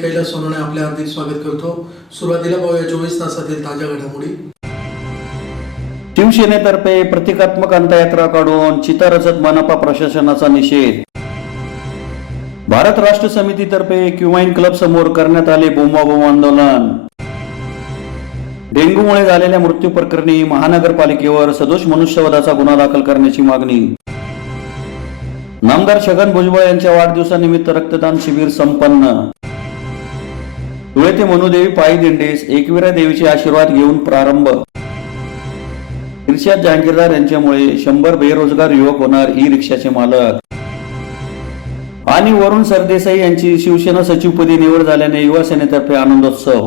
कैलास सोनवणे आपले हार्दिक स्वागत करतो। सुरुवातीला पाहूया 24 तासातील ताज्या घडामोडी। शिवसेनेतर्फे प्रतिकात्मक अंत्ययात्रा काढून चिता रचत मनपा प्रशासनाचा निषेध। भारत राष्ट्र समितीतर्फे क्युवाईन क्लब समोर करण्यात आले बोंबाबोंब आंदोलन। डेंग्यूमुळे झालेल्या मृत्यू प्रकरणी महानगरपालिकेवर सदोष मनुष्यवधाचा गुन्हा दाखल करण्याची मागणी। नामदार छगन भुजबळ यांच्या वाढदिवसानिमित्त रक्तदान शिबिर संपन्न। धुळे ते मनुदेवी पायी दिंडीस एकविरा देवीचे आशीर्वाद घेऊन प्रारंभ। इर्शाद जहांगीरदार यांच्यामुळे 100 बेरोजगार युवक होणार ई रिक्षाचे मालक। आणि वरुण सरदेसाई यांची शिवसेना सचिवपदी निवड झाल्याने युवा सेनेतर्फे आनंदोत्सव।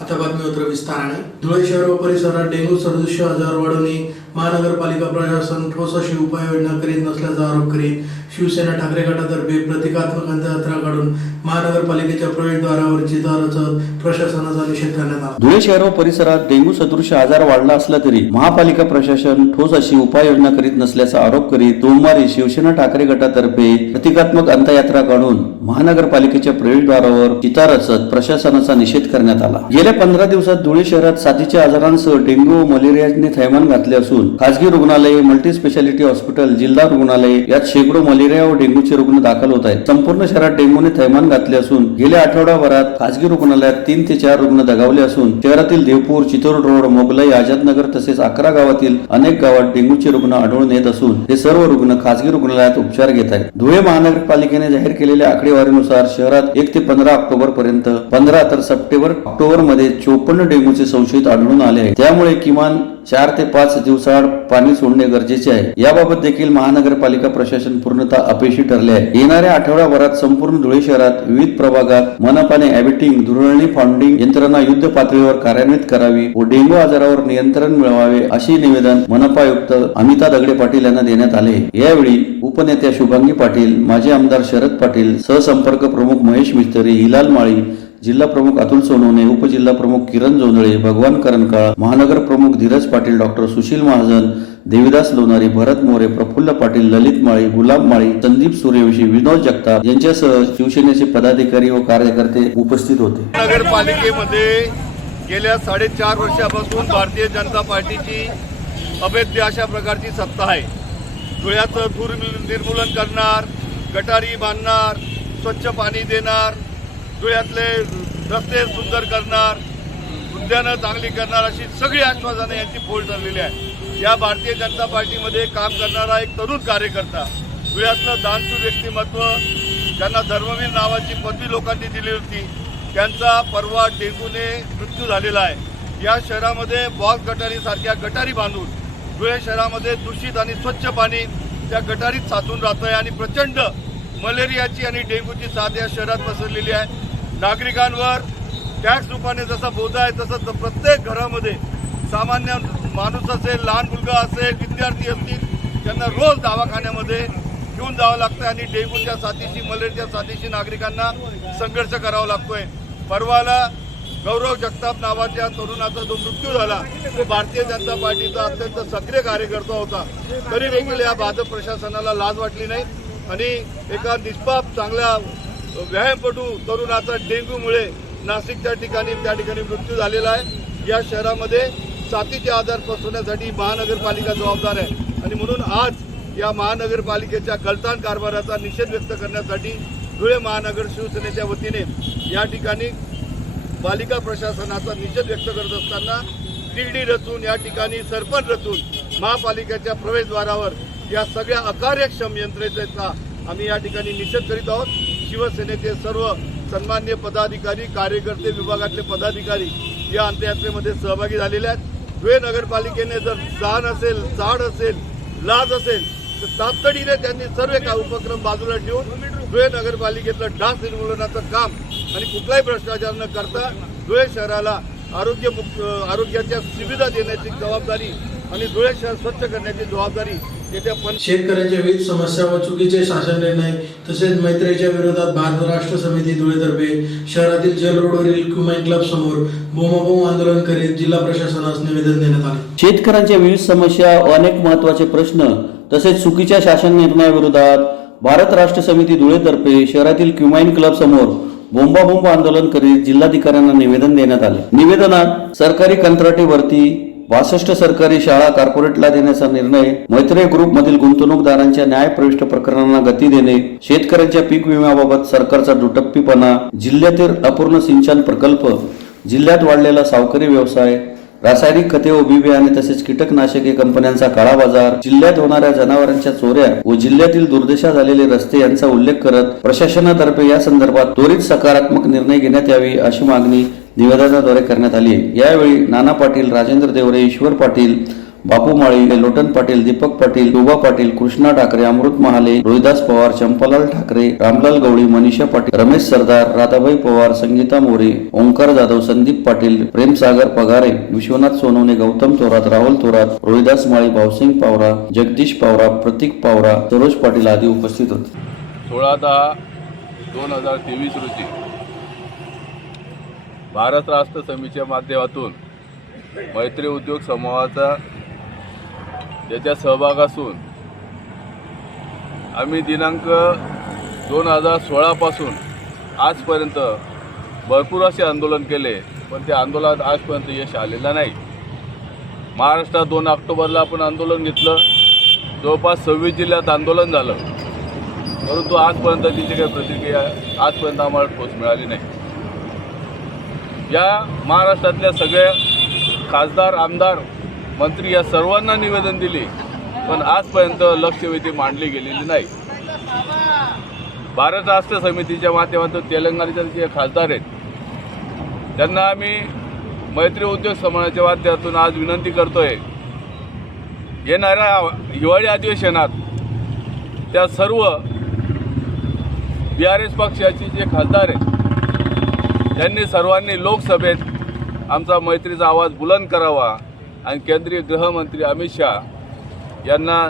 आता बातमीपत्र विस्ताराने। धुळे शहर व परिसरात डेंग्यू सदृश आजार वाढवणे महानगरपालिका प्रशासन ठोस अशी उपाययोजना करीत नसल्याचा आरोप करीत शिवसेना ठाकरे गटातर्फे प्रतिकात्मक अंत्ययात्रा काढून महानगरपालिकेच्या प्रवेशद्वारावर चिता रचत प्रशासनाचा निषेध करण्यात आला। धुळे शहर व परिसरात डेंग्यू सदृश आजार वाढला असला तरी महापालिका प्रशासन ठोस अशी उपाययोजना करीत नसल्याचा आरोप करीत सोमवारी शिवसेना ठाकरे गटातर्फे प्रतिकात्मक अंत्ययात्रा काढून महानगरपालिकेच्या प्रवेशद्वारावर चिता रचत प्रशासनाचा निषेध करण्यात आला। गेल्या 15 दिवसात धुळे शहरात साथीच्या आजारांसह डेंग्यू व मलेरियाने थैमान घातले असून खासगी रुग्णालय, मल्टी स्पेशालिटी हॉस्पिटल, जिल्हा रुग्णालय यात शेकडो मलेरिया व डेंग्यूचे रुग्ण दाखल होत आहेत। संपूर्ण शहरात डेंग्यूने थैमान घातले असून गेल्या आठवडाभरात खासगी रुग्णालयात 3 ते 4 रुग्ण दगावले असून शहरातील देवपूर, चितोड रोड, मोगलाई, आझादनगर तसेच 11 गावातील अनेक गावात डेंग्यूचे रुग्ण आढळून येत असून हे सर्व रुग्ण खासगी रुग्णालयात उपचार घेत आहेत। धुळे महानगरपालिकेने जाहीर केलेल्या आकडेवारीनुसार शहरात 1 ते 15 ऑक्टोबर पर्यंत 15 तर ऑक्टोबर मध्ये 54 डेंग्यूचे संशयित आढळून आले आहेत। त्यामुळे किमान 4 ते 5 दिवसाआड पाणी सोडणे गरजेचे आहे। याबाबत देखील महानगरपालिका प्रशासन पूर्णतः अपयशी ठरले आहे। येणाऱ्या आठवड्याभरात संपूर्ण धुळे शहरात विविध प्रभागात मनपाने ॲबिटिंग, धुरळणी फाउंडिंग यंत्रणा युद्ध पातळीवर कार्यान्वित करावी व डेंग्यू आजारावर नियंत्रण मिळवावे अशी निवेदन मनपा आयुक्त अमिता दगडे पाटील यांना देण्यात आले। यावेळी उपनेत्या शुभांगी पाटील, माजी आमदार शरद पाटील, सहसंपर्क प्रमुख महेश मिस्त्री, हिलाल माळी, जिल्हा प्रमुख अतुल सोनवणे, उपजिल्हा प्रमुख किरण जोंधळे, भगवान करणकाळ, महानगर प्रमुख धीरज पाटील, डॉक्टर सुशील महाजन, देविदास लोणारी, भरत मोरे, प्रफुल्ल पाटील, ललित माळी, गुलाब माळी, संदीप सूर्यवंशी, विनोद जगताप यांच्यासह शिवसेनेचे पदाधिकारी व कार्यकर्ते उपस्थित होते। नगरपालिकेमध्ये गेल्या 4.5 वर्षापासून भारतीय जनता पार्टीची अभेद्य अशा प्रकारची सत्ता आहे। धुळ्याचं धूर निर्मूलन करणार, गटारी बांधणार, स्वच्छ पाणी देणार, धुळ्यातले रस्ते सुंदर करणार, उद्यानं चांगली करणार अशी सगळी आश्वासनं यांची फोड ठरलेली आहे। या भारतीय जनता पार्टीमध्ये काम करणारा एक तरुण कार्यकर्ता, धुळ्यातलं दानशूर व्यक्तिमत्व, ज्यांना धर्मवीर नावाची पदवी लोकांनी दिली होती, त्यांचा परवा डेंग्यूने मृत्यू झालेला आहे। या शहरामध्ये बॉक्स गटारीसारख्या गटारी बांधून धुळे शहरामध्ये दूषित आणि स्वच्छ पाणी त्या गटारीत साचून राहतंय आणि प्रचंड मलेरियाची आणि डेंग्यूची साथ या शहरात पसरलेली आहे। नागरिकांवर टॅक्स रूपाने जसा बोजा आहे तसं प्रत्येक घरामध्ये सामान्य माणूस असेल, लहान मुलगा असेल, विद्यार्थी असतील, त्यांना रोज दवाखान्यामध्ये घेऊन जावं लागतं आणि डेंग्यूच्या साथीशी, मलेरियाच्या साथीशी नागरिकांना संघर्ष करावा लागतोय। परवाला गौरव जगताप नावाच्या तरुणाचा जो मृत्यू झाला तो भारतीय जनता पार्टीचा अत्यंत सक्रिय कार्यकर्ता होता, तरी देखील या भाजप प्रशासनाला लाज वाटली नाही आणि एका निष्पाप चांगल्या व्यायामपटू तरुणाचा डेंग्यूमुळे नाशिकच्या ठिकाणी त्या ठिकाणी मृत्यू झालेला आहे। या शहरामध्ये साथीचे आजार पसरवण्यासाठी महानगरपालिका जबाबदार आहे आणि म्हणून आज या महानगरपालिकेच्या गलतान कारभाराचा निषेध व्यक्त करण्यासाठी धुळे महानगर शिवसेनेच्या वतीने या ठिकाणी पालिका प्रशासनाचा निषेध व्यक्त करत असताना तिरडी रचून या ठिकाणी सरपंच रचून महापालिकेच्या प्रवेशद्वारावर या सगळ्या अकार्यक्षम यंत्रणेचा आम्ही या ठिकाणी निषेध करीत आहोत। शिवसेनेचे सर्व सन्मान्य पदाधिकारी, कार्यकर्ते, विभागातले पदाधिकारी या अंत्ययात्रेमध्ये सहभागी झालेले आहेत। धुळे नगरपालिकेने जर जाण असेल, जाड असेल, लाज असेल तर तातडीने त्यांनी सर्व काही उपक्रम बाजूला ठेवून धुळे नगरपालिकेतलं डास निर्मूलनाचं काम आणि कुठलाही भ्रष्टाचार न करता धुळे शहराला आरोग्याच्या सुविधा देण्याची जबाबदारी आणि धुळे शहर स्वच्छ करण्याची जबाबदारी शेतकऱ्यांच्या विविध समस्या व चुकीचे शासन निर्णय तसेच मैत्रीच्या विरोधात भारत राष्ट्र समिती धुळेतर्फे शहरातील जेल रोडवरील क्युवाईन क्लब समोर बोंबाबोंब आंदोलन करीत जिल्हा प्रशासनास निवेदन देण्यात आले। शेतकऱ्यांच्या विविध समस्या, अनेक महत्त्वाचे प्रश्न तसेच चुकीच्या शासन निर्णयाविरोधात भारत राष्ट्र समिती धुळेतर्फे शहरातील क्युमाइन क्लब समोर बोंबाबोंब आंदोलन करीत जिल्हाधिकाऱ्यांना निवेदन देण्यात आले। निवेदनात सरकारी कंत्राटी भरती 62 सरकारी शाळा कॉर्पोरेटला देण्याचा निर्णय, मैत्रेय ग्रुप मधील गुंतवणूकदारांच्या न्यायप्रविष्ट प्रकरणांना गती देणे, शेतकऱ्यांच्या पीक विम्याबाबत सरकारचा दुटप्पीपणा, जिल्ह्यातील अपूर्ण सिंचन प्रकल्प, जिल्ह्यात वाढलेला सावकारी व्यवसाय, रासायनिक खते व बी बियाणे तसेच कीटकनाशके कंपन्यांचा काळा बाजार, जिल्ह्यात होणाऱ्या जनावरांच्या चोऱ्या व जिल्ह्यातील दुर्दशा झालेले रस्ते यांचा उल्लेख करत प्रशासनातर्फे या संदर्भात त्वरित सकारात्मक निर्णय घेण्यात यावी अशी मागणी निवेदनाद्वारे करण्यात आली आहे। यावेळी नाना पाटील, राजेंद्र देवरे, ईश्वर पाटील, बापू माळी, लोटन पाटील, दीपक पाटील, शोभा पाटील, कृष्णा ठाकरे, अमृत महाले, रोहिदास पवार, चंपालाल ठाकरे, रामलाल गवळी, मनीषा पाटील, रमेश सरदार, राधाबाई पवार, संगीता मोरे, ओंकार जाधव, संदीप पाटील, प्रेमसागर पगारे, विश्वनाथ सोनवणे, गौतम थोरात, राहुल थोरात, रोहिदास माळी, भावसिंग पावरा, जगदीश पावरा, प्रतीक पावरा, सरोज पाटील आदी उपस्थित होते। 16/10/2023 रोजी भारत राष्ट्र समितीच्या माध्यमातून मैत्री उद्योग समूहाचा त्याच्या सहभाग असून आम्ही दिनांक 2016 पासून आजपर्यंत भरपूर असे आंदोलन केले, पण त्या आंदोलनात आजपर्यंत यश आलेलं नाही। महाराष्ट्रात 2 ऑक्टोबरला आपण आंदोलन घेतलं, जवळपास 26 जिल्ह्यात आंदोलन झालं, परंतु आजपर्यंत तिची काही प्रतिक्रिया आजपर्यंत आम्हाला ठोस मिळाली नाही। या महाराष्ट्रातल्या सगळ्या खासदार, आमदार, मंत्री या सर्वांना निवेदन दिली, पण आजपर्यंत लक्षवेधी मांडली गेलेली नाही। भारत राष्ट्र समितीच्या माध्यमातून तेलंगणाचे जे खासदार आहेत त्यांना आम्ही मैत्री उद्योग समूहाच्या माध्यमातून आज विनंती करतोय, येणाऱ्या हिवाळी अधिवेशनात त्या सर्व BRS पक्षाचे जे खासदार आहेत त्यांनी सर्वांनी लोकसभेत आमचा मैत्रीचा आवाज बुलंद करावा आणि केंद्रीय गृहमंत्री अमित शाह यांना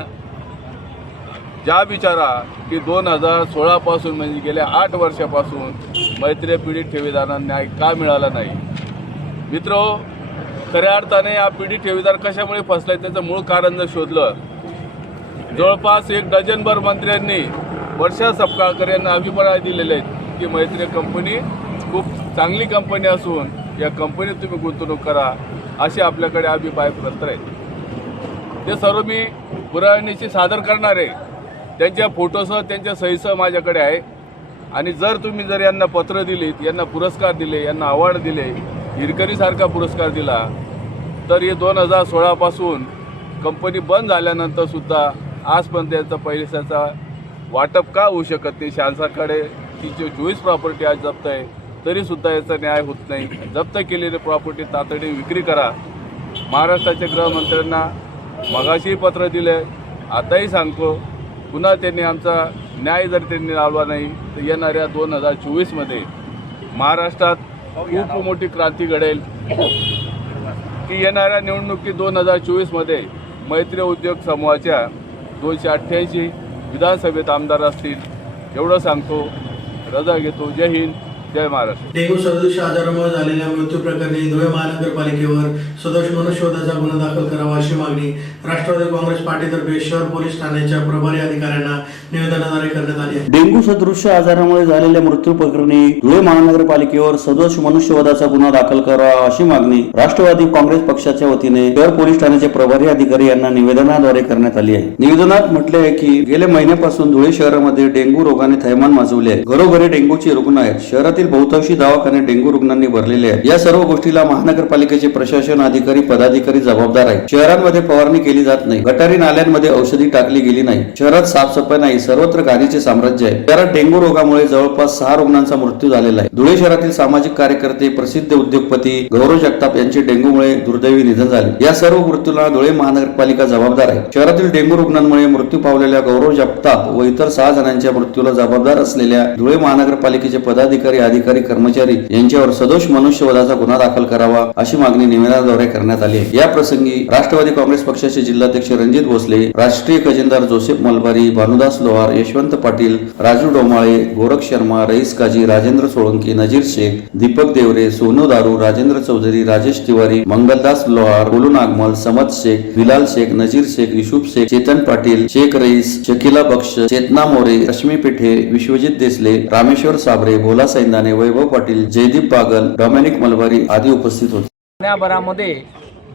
ज्या विचारा की 2016 पासून म्हणजे गेल्या 8 वर्षापासून मैत्री पीडित ठेवीदारांना न्याय का मिळाला नाही। मित्रो, खऱ्या अर्थाने हा पीडित ठेवीदार कशामुळे फसलाय त्याचं मूळ कारण जर शोधलं, जवळपास 1 डझनभर मंत्र्यांनी वर्षा सपकाळकर यांना अभिप्राय दिलेले आहेत की मैत्री कंपनी खूप चांगली कंपनी असून या कंपनीत तुम्ही गुंतवणूक करा, असे आपल्याकडे अभिप्राय पत्र आहेत। ते सर्व मी पुराव्यानिशी सादर करणार आहे, त्यांच्या फोटोसह त्यांच्या सहीसह माझ्याकडे आहे। आणि जर तुम्ही यांना पत्र दिलीत, यांना पुरस्कार दिले, यांना अवॉर्ड दिले, हिरकणीसारखा पुरस्कार दिला, तर हे 2016 पासून कंपनी बंद झाल्यानंतर सुद्धा आजपर्यंत यांचा पैशाचा वाटप का होऊ शकत नाही। शासनाकडे 324 प्रॉपर्टी आज जप्त आहे, तरीसुद्धा याचा न्याय होत नाही। जप्त केलेली प्रॉपर्टी तातडीने विक्री करा। महाराष्ट्राच्या गृहमंत्र्यांना मगाशीही पत्र दिले, आताही सांगतो, पुन्हा त्यांनी आमचा न्याय जर त्यांनी लावला नाही तर येणाऱ्या 2024मध्ये महाराष्ट्रात खूप मोठी क्रांती घडेल की येणाऱ्या निवडणुकीत 2024मध्ये मैत्री उद्योग समूहाच्या 288 विधानसभेत आमदार असतील, एवढं सांगतो। रजा घेतो। जय हिंद, जय महाराष्ट्र। डेंग्यू सदृश आजारामुळे झालेल्या मृत्यू प्रकरणी धुळे महानगरपालिकेवर सदोष मनुष्यवधाचा गुन्हा दाखल करावा अशी मागणी राष्ट्रवादी काँग्रेस पार्टीतर्फे शहर पोलीस ठाण्याच्या प्रभारी अधिकाऱ्यांना निवेदनाद्वारे करण्यात आली आहे। डेंग्यू सदृश आजारामुळे झालेल्या मृत्यू प्रकरणी धुळे महानगरपालिकेवर सदोष मनुष्यवधाचा गुन्हा दाखल करावा अशी मागणी राष्ट्रवादी काँग्रेस पक्षाच्या वतीने शहर पोलीस ठाण्याचे प्रभारी अधिकारी यांना निवेदनाद्वारे करण्यात आली आहे। निवेदनात म्हटले आहे की गेल्या महिन्यापासून धुळे शहरामध्ये डेंग्यू रोगाने थैमान माजवले आहे। घरोघरी डेंग्यूचे रुग्ण आहेत। शहरातील बहुतांशी दवाखाने डेंग्यू रुग्णांनी भरलेले आहेत। या सर्व गोष्टीला महानगरपालिकेचे प्रशासन, अधिकारी, पदाधिकारी जबाबदार आहेत। शहरांमध्ये फवारणी केली जात नाही, गटारी नाल्यांमध्ये औषधी टाकली गेली नाही, शहरात साफसफाई नाही, सर्वत्र घाणीचे साम्राज्य आहे। शहरात डेंग्यू रोगामुळे जवळपास 6 रुग्णांचा मृत्यू झालेला आहे। धुळे शहरातील सामाजिक कार्यकर्ते, प्रसिद्ध उद्योगपती गौरव जगताप यांचे डेंग्यूमुळे दुर्दैवी निधन झाले। या सर्व मृत्यूला धुळे महानगरपालिका जबाबदार आहे। शहरातील डेंग्यू रुग्णांमुळे मृत्यू पावलेल्या गौरव जगताप व इतर 6 जणांच्या मृत्यूला जबाबदार असलेल्या धुळे महानगरपालिकेचे पदाधिकारी, अधिकारी, कर्मचारी यांच्यावर सदोष मनुष्यवधाचा गुन्हा दाखल करावा अशी मागणी निवेदनाद्वारे करण्यात आली आहे। या प्रसंगी राष्ट्रवादी काँग्रेस पक्षाचे जिल्हाध्यक्ष रणजित भोसले, राष्ट्रीय खजिनदार जोसेफ मलबारी, भानुदास लोहार, यशवंत पाटील, राजू डोमाळे, गोरख शर्मा, रईस काजी, राजेंद्र सोळंकी, नजीर शेख, दीपक देवरे, सोनू दारू, राजेंद्र चौधरी, राजेश तिवारी, मंगलदास लोहार, गोलू नागमल, समद शेख, बिलाल शेख, नजीर शेख, युसुफ शेख, चेतन पाटील, शेख रईस, शकीला बक्ष, चेतना मोरे, रश्मी पेठे, विश्वजित देसले, रामेश्वर साबरे, भोला सैंदाने, वैभव पाटील, जयदीप बागल, डॉमिनिक मलबारी आदी उपस्थित होते. महिन्याभरामध्ये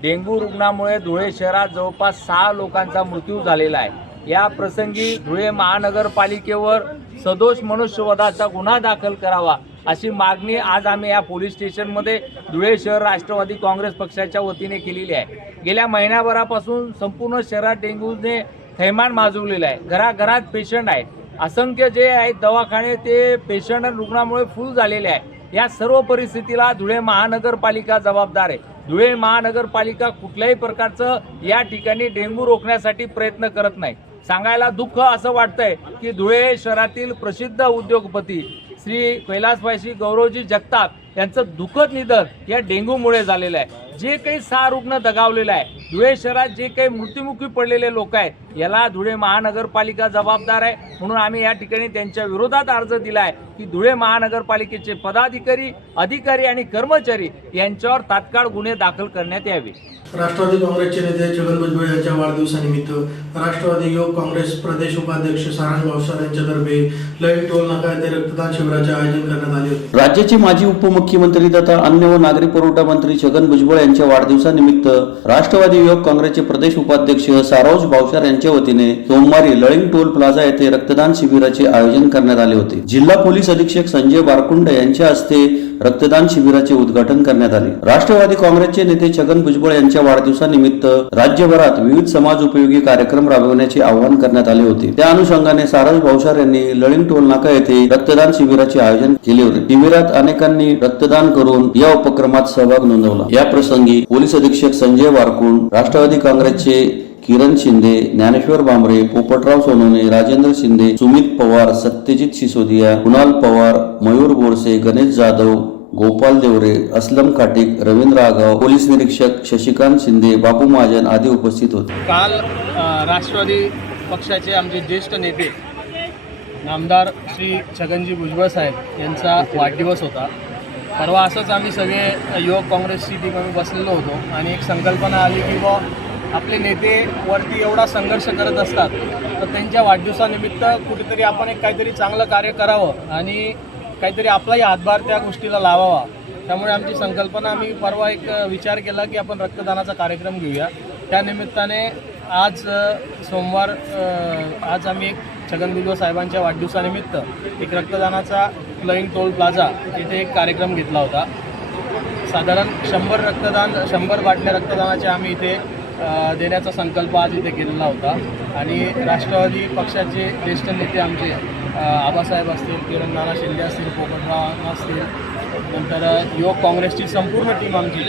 डेंग्यू रुग्णामुळे धुळे शहरात जवळपास 6 लोकांचा मृत्यू झालेला आहे. या प्रसंगी धुळे महानगरपालिकेवर सदोष मनुष्यवधाचा गुन्हा दाखल करावा अशी मागणी आज आम्ही या पोलीस स्टेशनमध्ये धुळे शहर राष्ट्रवादी काँग्रेस पक्षाच्या वतीने केलेली आहे. गेल्या महिन्याभरापासून संपूर्ण शहरात डेंग्यूने थैमान माजवलेलं आहे. घराघरात पेशंट आहे. असंख्य जे आहेत दवाखाने ते पेशंट रुग्णामुळे फुल झालेले आहे. या सर्व परिस्थितीला धुळे महानगरपालिका जबाबदार आहे. धुळे महानगरपालिका कुठल्याही प्रकारचं या ठिकाणी डेंग्यू रोखण्यासाठी प्रयत्न करत नाही. सांगायला दुःख असं वाटतंय की धुळे शहरातील प्रसिद्ध उद्योगपती श्री कैलासवासी गौरवजी जगताप यांचं दुःखद निधन या डेंग्यूमुळे झालेलं आहे. जे काही 6 रुग्ण दगावलेले आहे, धुळे शहरात जे काही मृत्युमुखी पडलेले लोक आहेत याला धुळे महानगरपालिका जबाबदार आहे. म्हणून आम्ही या ठिकाणी त्यांच्या विरोधात अर्ज दिला आहे की धुळे महानगरपालिकेचे पदाधिकारी, अधिकारी आणि कर्मचारी यांच्यावर तात्काळ गुन्हे दाखल करण्यात यावे. राष्ट्रवादी काँग्रेसचे नेते छगन भुजबळ यांच्या वाढदिवसानिमित्त राष्ट्रवादी युवक काँग्रेस प्रदेश उपाध्यक्ष सारंग भावसार यांच्यातर्फे लयन टोल नाका येथे रक्तदान शिबिराचे आयोजन करण्यात आले होते. राज्याचे माजी उपमुख्यमंत्री तथा अन्न व नागरी पुरवठा मंत्री छगन भुजबळ यांच्या वाढदिवसानिमित्त राष्ट्रवादी युवक काँग्रेसचे प्रदेश उपाध्यक्ष सारोज भावसार यांच्या वतीने सोमवारी लळिंग टोल प्लाझा येथे रक्तदान शिबिराचे आयोजन करण्यात आले होते. जिल्हा पोलीस अधीक्षक संजय बारकुंड यांच्या हस्ते रक्तदान शिबिराचे उद्घाटन करण्यात आले. राष्ट्रवादी काँग्रेसचे नेते छगन भुजबळ यांच्या वाढदिवसानिमित्त राज्यभरात विविध समाज उपयोगी कार्यक्रम राबवण्याचे आवाहन करण्यात आले होते. त्या अनुषंगाने सारोज भावसार यांनी लळिंग टोल नाका येथे रक्तदान शिबिराचे आयोजन केले होते. शिबिरात अनेकांनी रक्तदान करून या उपक्रमात सहभाग नोंदवला. या प्रसंगी पोलीस अधीक्षक संजय बारकुंड, राष्ट्रवादी काँग्रेसचे किरण शिंदे, ज्ञानेश्वर भांबरे, पोपटराव सोनवणे, राजेंद्र शिंदे, सुमित पवार, सत्यजित सिसोदिया, कुणाल पवार, मयूर बोरसे, गणेश जाधव, गोपाल देवरे, असलम खाटिक, रवींद्र आगाव, पोलीस निरीक्षक शशिकांत शिंदे, बापू महाजन आदी उपस्थित होते. काल राष्ट्रवादी पक्षाचे आमचे ज्येष्ठ नेते नामदार श्री छगनजी भुजबळ साहेब यांचा वाढदिवस होता. परवा असंच आम्ही सगळे युवक काँग्रेसची टीम आम्ही बसलेलो होतो आणि एक संकल्पना आली की बा आपले नेते वरती एवढा संघर्ष करत असतात तर त्यांच्या वाढदिवसानिमित्त कुठेतरी आपण एक काहीतरी चांगलं कार्य करावं आणि काहीतरी आपलाही हातभार त्या गोष्टीला लावावा. त्यामुळे आमची संकल्पना आम्ही परवा एक विचार केला की आपण रक्तदानाचा कार्यक्रम घेऊया. त्यानिमित्ताने आज सोमवार आज आम्ही एक छगन भुजबळ साहेबांच्या वाढदिवसानिमित्त एक रक्तदानाचा फ्लाइंग टोल प्लाझा इथे एक कार्यक्रम घेतला होता. साधारण 100 बाटल्या रक्तदानाचे आम्ही इथे देण्याचा संकल्प आज इथे केलेला होता. आणि राष्ट्रवादी पक्षाचे ज्येष्ठ नेते आमचे आबासाहेब असतील, किरण नाना शिंदे असतील, पोपटराव असतील, नंतर युवक काँग्रेसची संपूर्ण टीम आमची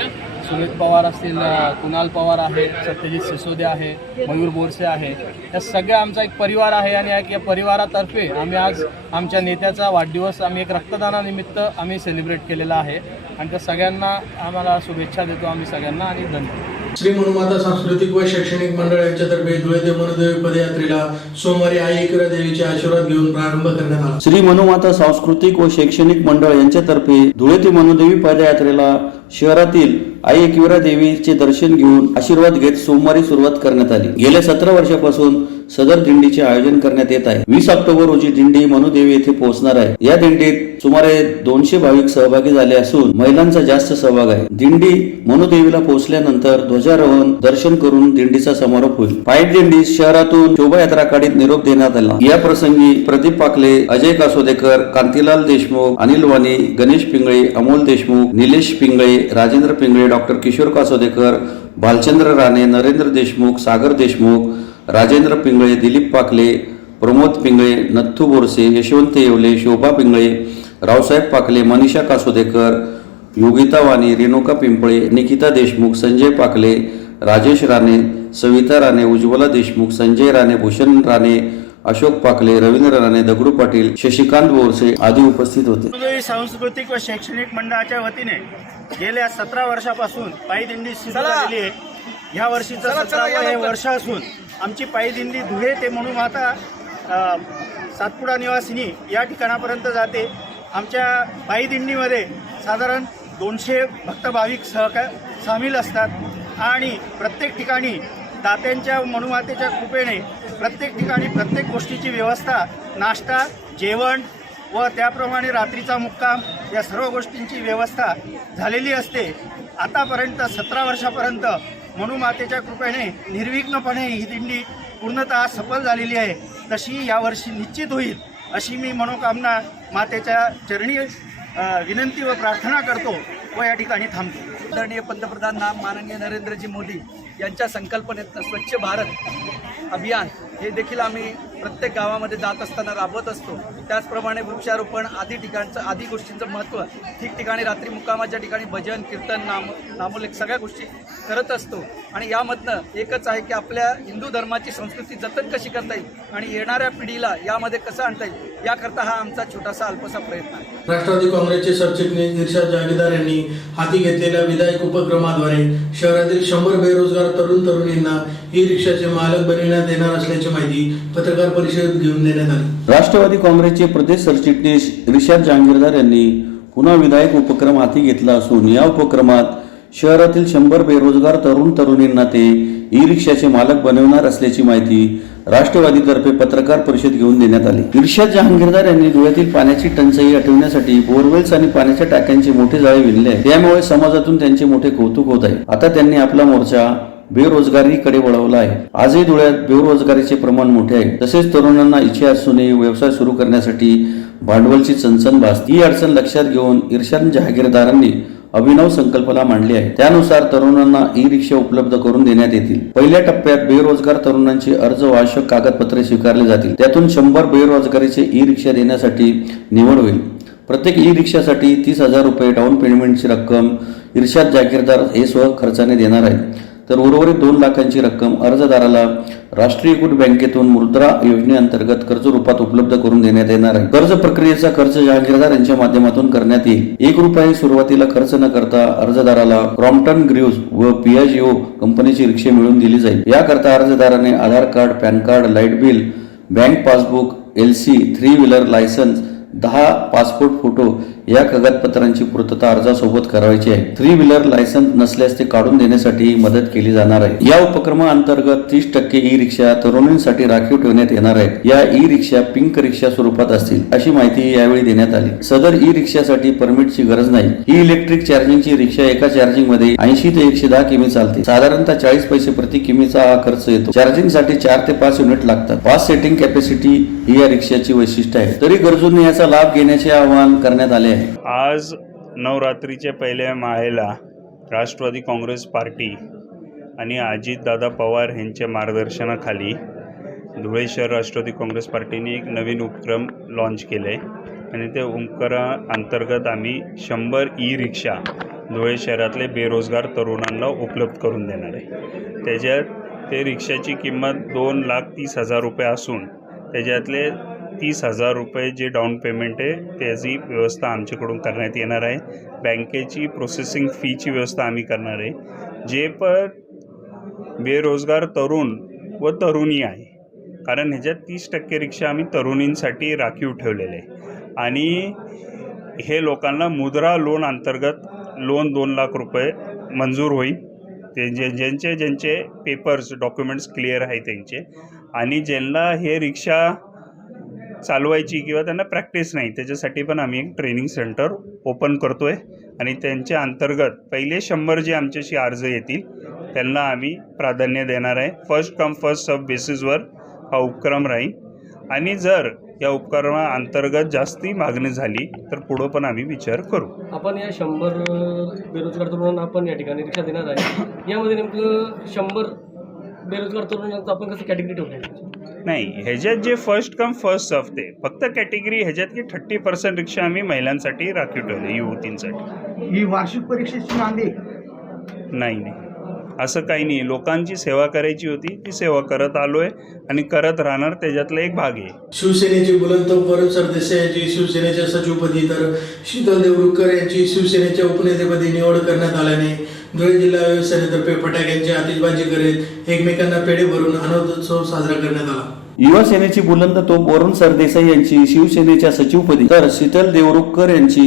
सुमित पवार असतील, कुणाल पवार आहे, सत्यजित सिसोदिया आहे, मयूर बोरसे आहे, या सगळ्या आमचा एक परिवार आहे. आणि या परिवारातर्फे आम्ही आज आमच्या नेत्याचा वाढदिवस आम्ही एक रक्तदानानिमित्त आम्ही सेलिब्रेट केलेला आहे. आणि त्या सगळ्यांना आम्हाला शुभेच्छा देतो आम्ही सगळ्यांना आणि धन्यवाद. श्री मनुमाता सांस्कृतिक व शैक्षणिक मंडळ यांच्यातर्फे धुळे ते मनुदेवी पदयात्रेला सोमवारी आई एकविरा देवीचे आशीर्वाद घेऊन प्रारंभ करण्यात आला. श्री मनुमाता सांस्कृतिक व शैक्षणिक मंडळ यांच्यातर्फे धुळे ते मनुदेवी पदयात्रेला शहरातील आई एकविरा देवीचे दर्शन घेऊन आशीर्वाद घेत सोमवारी सुरुवात करण्यात आली. गेल्या 17 वर्षापासून सदर दिंडीचे आयोजन करण्यात येत आहे. 20 ऑक्टोबर रोजी दिंडी मनुदेवी येथे पोहोचणार आहे. या दिंडीत सुमारे 200 भाविक सहभागी झाले असून महिलांचा जास्त सहभाग आहे. दिंडी मनुदेवीला पोहोचल्यानंतर ध्वजारोहण दर्शन करून दिंडीचा समारोप होईल. पायी दिंडी शहरातून शोभायात्रा काढीत निरोप देण्यात आला. या प्रसंगी प्रदीप पाकले, अजय कासोदेकर, कांतीलाल देशमुख, अनिल वाणी, गणेश पिंगळे, अमोल देशमुख, निलेश पिंगळे, राजेंद्र पिंगळे, डॉक्टर किशोर कासोदेकर, भालचंद्र राणे, नरेंद्र देशमुख, सागर देशमुख, राजेंद्र पिंगळे, दिलीप पाकले, प्रमोद पिंगळे, नथू बोरसे, यशवंत येवले, शोभा पिंगळे, रावसाहेब पाकले, मनीषा कासोदेकर, योगिता वाणी, रेणुका पिंपळे, निकिता देशमुख, संजय पाकले, राजेश राणे, सविता राणे, उज्ज्वला देशमुख, संजय राणे, भूषण राणे, अशोक पाकले, रवींद्र राणे, दगडू पाटील, शशिकांत बोरसे आदी उपस्थित होते. सांस्कृतिक व शैक्षणिक मंडळाच्या वतीने गेल्या 17 वर्षापासून पायी दिंडी सुरू झालेली आहे. ह्या वर्षीचं 17वे वर्ष असून आमची पायी दिंडी धुळे ते मनुमाता सातपुडा निवासिनी या ठिकाणापर्यंत जाते. आमच्या पायी दिंडीमध्ये साधारण 200 भक्त भाविक सामील असतात आणि प्रत्येक ठिकाणी दात्यांच्या मनुमातेच्या कृपेने प्रत्येक ठिकाणी प्रत्येक गोष्टीची व्यवस्था, नाश्ता, जेवण व त्याप्रमाणे रात्रीचा मुक्काम या सर्व गोष्टींची व्यवस्था झालेली असते. आतापर्यंत 17 वर्षापर्यंत मनुमातेच्या कृपेने निर्विघ्नपणे ही दिंडी पूर्णतः सफल झालेली आहे. तशी यावर्षी निश्चित होईल अशी मी मनोकामना मातेच्या चरणी विनंती व प्रार्थना करतो व या ठिकाणी थांबतो. आदरणीय पंतप्रधान माननीय नरेंद्रजी मोदी यांच्या संकल्पनेतनं स्वच्छ भारत अभियान हे देखील आम्ही प्रत्येक गावामध्ये जात असताना राबवत असतो. त्याचप्रमाणे वृक्षारोपण आदी गोष्टींचं महत्त्व ठिकठिकाणी रात्री मुक्कामाच्या ठिकाणी भजन, कीर्तन, नामोल्लेख सगळ्या गोष्टी करत असतो. आणि यामधनं एकच आहे की आपल्या हिंदू धर्माची संस्कृती जतन कशी करता येईल आणि येणाऱ्या पिढीला यामध्ये कसं आणता येईल याकरता हा आमचा छोटासा अल्पसा प्रयत्न आहे. राष्ट्रवादी काँग्रेसचे सरचिटणीस इर्शाद जहागीरदार यांनी हाती घेतलेल्या विधायक उपक्रमाद्वारे शहरातील 100 बेरोजगार तरुण तरुणींना ई रिक्षाचे मालक बनविण्यात येणार असल्याची माहिती पत्रकार परिषदेत घेऊन देण्यात आली. राष्ट्रवादी काँग्रेसचे प्रदेश सरचिटणीस इर्शाद जहागीरदार यांनी पुन्हा विधायक उपक्रम हाती घेतला असून या उपक्रमात शहरातील 100 बेरोजगार तरुण तरुणींना ते ई रिक्षाचे मालक बनवणार असल्याची माहिती राष्ट्रवादीतर्फे पत्रकार परिषद घेऊन देण्यात आली. इर्शाद जहागीरदार यांनी धुळ्यातील पाण्याची टंचाई हटविण्यासाठी बोरवेल्स आणि पाण्याच्या टाक्यांचे मोठे जाळे विणले आहे. त्यामुळे समाजातून त्यांचे मोठे कौतुक होत आहे. आता त्यांनी आपला मोर्चा बेरोजगारीकडे वळवला आहे. आजही धुळ्यात बेरोजगारीचे प्रमाण मोठे आहे. तसेच तरुणांना इच्छा असूनही व्यवसाय सुरू करण्यासाठी भांडवलची चणचण भासते. ही अडचण लक्षात घेऊन इर्शाद जहागीरदारांनी अभिनव संकल्पना मांडली आहे. त्यानुसार तरुणांना ई रिक्षा उपलब्ध करून देण्यात येतील. पहिल्या टप्प्यात बेरोजगार तरुणांची अर्ज व आवश्यक कागदपत्रे स्वीकारली जातील. त्यातून 100 बेरोजगारीचे ई रिक्षा देण्यासाठी निवड होईल. प्रत्येक ई रिक्षासाठी 30,000 रुपये डाऊन पेमेंटची रक्कम इर्शाद जहागीरदार हे स्व खर्चाने देणार आहेत. तर उर्वरित 2 लाखांची रक्कम अर्जदाराला राष्ट्रीयकृत बँकेतून मुद्रा योजनेअंतर्गत कर्ज रूपात उपलब्ध करून देण्यात येणार आहे. कर्ज प्रक्रियेचा खर्च जहागीरदार यांच्या माध्यमातून करण्यात येईल. 1 रुपयाही सुरुवातीला खर्च न करता अर्जदाराला क्रॉम्प्टन ग्रीव्स व पियाजिओ कंपनीची रिक्षा मिळवून दिली जाईल. याकरता अर्जदाराने Aadhaar card, PAN card, light bill, bank passbook, LC, 3 wheeler licence, 10 passport photo या कागदपत्रांची पूर्तता अर्जासोबत करायची आहे. 3 व्हीलर लायसन्स नसल्यास ते काढून देण्यासाठी मदत केली जाणार आहे. या उपक्रमाअंतर्गत 30% ई रिक्षा तरुणींसाठी राखीव ठेवण्यात येणार आहेत. या ई रिक्षा पिंक रिक्षा स्वरूपात असतील अशी माहिती यावेळी देण्यात आली. सदर ई रिक्षासाठी परमिटची गरज नाही. ही इलेक्ट्रिक चार्जिंगची रिक्षा एका चार्जिंगमध्ये 80 ते 110 किमी चालते. साधारणतः 40 पैसे प्रति किमीचा हा खर्च येतो. चार्जिंगसाठी 4 ते 5 युनिट लागतात. फास्ट सेटिंग कॅपॅसिटी ही या रिक्षाची वैशिष्ट्य आहे. तरी गरजूंनी याचा लाभ घेण्याचे आवाहन करण्यात आले आहे. आज नवरात्रीच्या पहिल्या माहेला राष्ट्रवादी काँग्रेस पार्टी आणि अजितदादा पवार यांच्या मार्गदर्शनाखाली धुळे शहर राष्ट्रवादी काँग्रेस पार्टीने एक नवीन उपक्रम लॉन्च केले आहे आणि त्या उपक्रमाअंतर्गत आम्ही 100 ई रिक्षा धुळे शहरातले बेरोजगार तरुणांना उपलब्ध करून देणार आहे. त्याच्यात ते रिक्षाची किंमत 2,30,000 रुपये असून त्याच्यातले 30,000 रुपये जे डाऊन पेमेंट आहे त्याची व्यवस्था आमच्याकडून करण्यात येणार आहे. बँकेची प्रोसेसिंग फीची व्यवस्था आम्ही करणार आहे. जे पण बेरोजगार तरुण व तरुणी आहे, कारण ह्याच्यात 30% रिक्षा आम्ही तरुणींसाठी राखीव ठेवलेले आहे आणि हे लोकांना मुद्रा लोन अंतर्गत लोन 2 लाख रुपये मंजूर होईल. ते ज्यांचे पेपर्स डॉक्युमेंट्स क्लिअर आहे त्यांचे आणि ज्यांना हे रिक्षा चालवायची किंवा त्यांना प्रॅक्टिस नाही त्याच्यासाठी पण आम्ही एक ट्रेनिंग सेंटर ओपन करतो आहे आणि त्यांच्या अंतर्गत पहिले 100 जे आमच्याशी अर्ज येतील त्यांना आम्ही प्राधान्य देणार आहे. फर्स्ट कम फर्स्ट सर्व बेसिसवर हा उपक्रम राहील आणि जर या उपक्रमाअंतर्गत जास्ती मागणी झाली तर पुढं पण आम्ही विचार करू. आपण या 100 बेरोजगार तरुणांना आपण या ठिकाणी रिक्षा देणार आहे. यामध्ये नेमकं 100 बेरोजगार तरुणांचं आपण कसं कॅटेगरी ठेवली नाही. ह्याच्यात जे फर्स्ट कम फर्स्ट सर्व ते फक्त कॅटेगरी ह्याच्यात की 30% रिक्षा आम्ही महिलांसाठी राखीव ठेवले, युवतींसाठी. ही वार्षिक परीक्षेची नांदी नाही असं काही नाही. लोकांची सेवा करायची होती ती सेवा करत आलोय आणि करत राहणार, त्याच्यातला एक भाग आहे. शिवसेनेचे बुलंद परब सरदेसाई यांची शिवसेनेच्या सचिवपदी तर शीतल देवरुखकर यांची शिवसेनेच्या उपनेतेपदी निवड करण्यात आल्याने धुळे जिल्हा शिवसेनेतर्फे फटाक्यांची आतिषबाजी करीत एकमेकांना पेढे भरून आनंदोत्सव साजरा करण्यात आला. युवा सेनेची बुलंद तोप वरुण सरदेसाई यांची शिवसेनेच्या सचिवपदी तर शीतल देवरुखकर यांची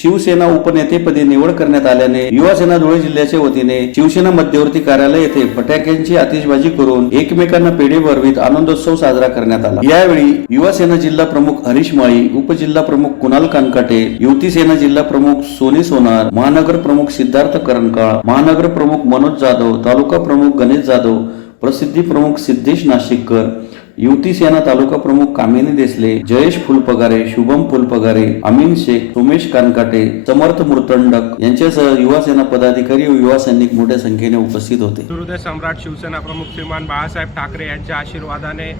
शिवसेना उपनेतेपदी निवड करण्यात आल्याने युवा सेना धुळे जिल्ह्याच्या वतीने शिवसेना मध्यवर्ती कार्यालय येथे फटाक्यांची आतिषबाजी करून एकमेकांना पेढे भरवीत आनंदोत्सव साजरा करण्यात आला। यावेळी युवा सेना जिल्हा प्रमुख हरीश माळी, उपजिल्हा प्रमुख कुणाल कानकाटे, युवती सेना जिल्हा प्रमुख सोनी सोनार, महानगर प्रमुख सिद्धार्थ करंकाळ, महानगर प्रमुख मनोज जाधव, तालुका प्रमुख गणेश जाधव, प्रसिद्धी प्रमुख सिद्धेश नाशिककर, युवती सेना तालुका प्रमुख कामिनी देसले, जयेश फुलपगारे, शुभम फुलपगारे, अमीन शेख, उमेश कानकाटे, समर्थ मुर्तंडक यांच्यासह युवा सेना पदाधिकारी व युवा सैनिक मोठ्या संख्येने उपस्थित होते। हृदय सम्राट शिवसेना प्रमुख श्रीमान बाळासाहेब ठाकरे यांच्या आशीर्वादाने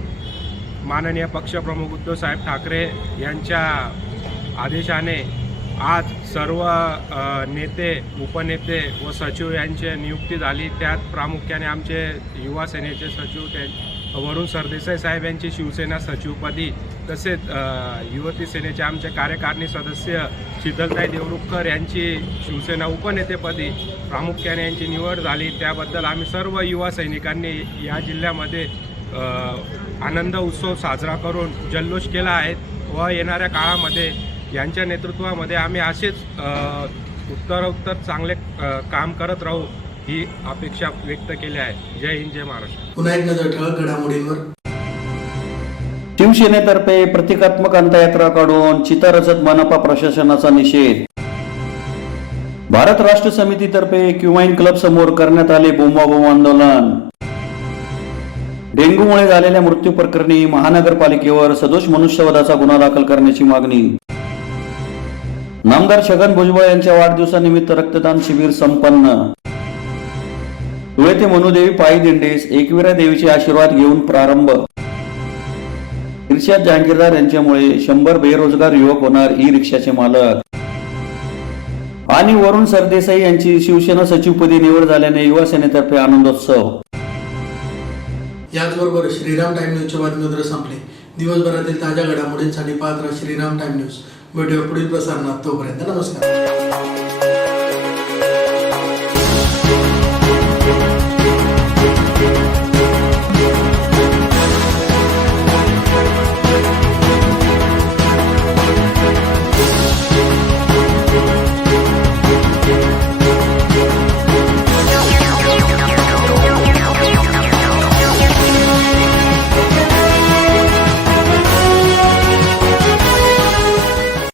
माननीय पक्षप्रमुख उद्धवसाहेब ठाकरे यांच्या आदेशाने आज सर्व नेते, उपनेते व सचिव यांची नियुक्ती झाली। त्यात प्रामुख्याने आमचे युवा सेनेचे सचिव वरुण सरदेसाई साहेब यांची शिवसेना सचिवपदी, तसेच युवती सेनेचे आमचे कार्यकारिणी सदस्य शीतलताई देवरुखकर यांची शिवसेना उपनेतेपदी प्रामुख्याने यांची निवड झाली। त्याबद्दल आम्ही सर्व युवा सैनिकांनी या जिल्ह्यामध्ये आनंद उत्सव साजरा करून जल्लोष केला आहे व येणाऱ्या काळामध्ये यांच्या नेतृत्वामध्ये आम्ही असेच उत्तरोत्तर चांगले काम करत राहू ही अपेक्षा व्यक्त केली आहे। जय हिंद, जय महाराष्ट्र। पुन्हा एक नजर ठळक घडामोडींवर। शिवसेनेतर्फे प्रतिकात्मक अंत्ययात्रा काढून चिता रचत मनपा प्रशासनाचा निषेध। भारत राष्ट्र समितीतर्फे क्युमाइन क्लब समोर करण्यात आले बोंबाबोंब आंदोलन। डेंग्यूमुळे झालेल्या मृत्यू प्रकरणी महानगरपालिकेवर सदोष मनुष्यवधाचा गुन्हा दाखल करण्याची मागणी। नामदार छगन भुजबळ यांच्या वाढदिवसानिमित्त रक्तदान शिबिर संपन्न। धुळे ते मनुदेवी पायी दिंडीस एकविरा देवीचे आशीर्वाद घेऊन प्रारंभ। इर्शाद जहांगीरदार यांच्यामुळे 100 बेरोजगार युवक होणार ई रिक्षाचे मालक। आणि वरुण सरदेसाई यांची शिवसेना सचिवपदी निवड झाल्याने युवा सेनेतर्फे आनंदोत्सव। याचबरोबर श्रीराम टाइम न्यूजच्या बातमीपत्र संपले। दिवसभरातील ताज्या घडामोडींसाठी पाहत राहा श्रीराम टाइम न्यूज। भेटूया पुढील प्रसारणात, तोपर्यंत नमस्कार।